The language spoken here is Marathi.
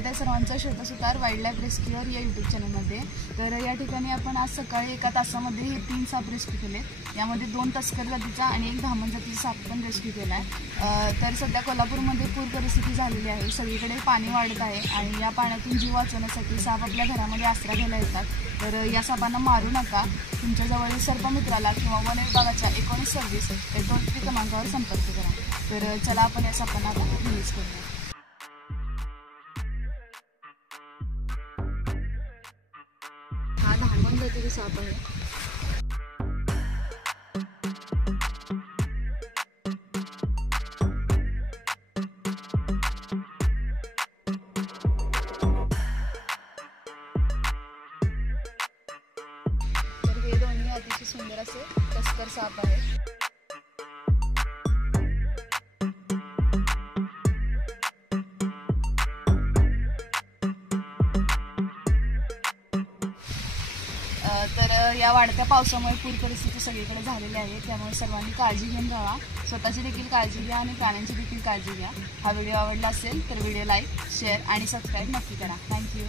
स्वागत आहे सर्वांचं श्वेता वाईल्ड लाईफ रेस्क्यूअर या यूट्यूब चॅनलमध्ये। तर या ठिकाणी आपण आज सकाळी 1 तासामध्ये हे 3 साप रेस्क्यू केले। यामध्ये 2 तस्कर जातीचा आणि 1 धामण जातीचा साप पण रेस्क्यू केला आहे। तर सध्या कोल्हापूरमध्ये पूर परिस्थिती झालेली आहे, सगळीकडे पाणी वाढत आहे आणि या पाण्यातून जीव वाचवण्यासाठी साप आपल्या घरामध्ये आसरा घ्यायला येतात। तर या सापांना मारू नका, तुमच्या जवळील सर्पमित्राला किंवा वन विभागाच्या 1926 या टोल-फ्री क्रमांकावर संपर्क करा। तर चला आपण या सापांना आता रिलीज करूया। हा धामण जातीचा साप आहे। तर हे दोन्ही अतिशय सुंदर असे तस्कर साप आहेत। तर या वाढत्या पावसामुळे पूर परिस्थिती सगळीकडे झालेली आहे, त्यामुळे सर्वांनी काळजी घेऊन राहा। स्वतःची देखील काळजी घ्या आणि प्राण्यांची देखील काळजी घ्या। हा व्हिडिओ आवडला असेल तर व्हिडिओ लाईक, शेअर आणि सबस्क्राईब नक्की करा। थँक्यू।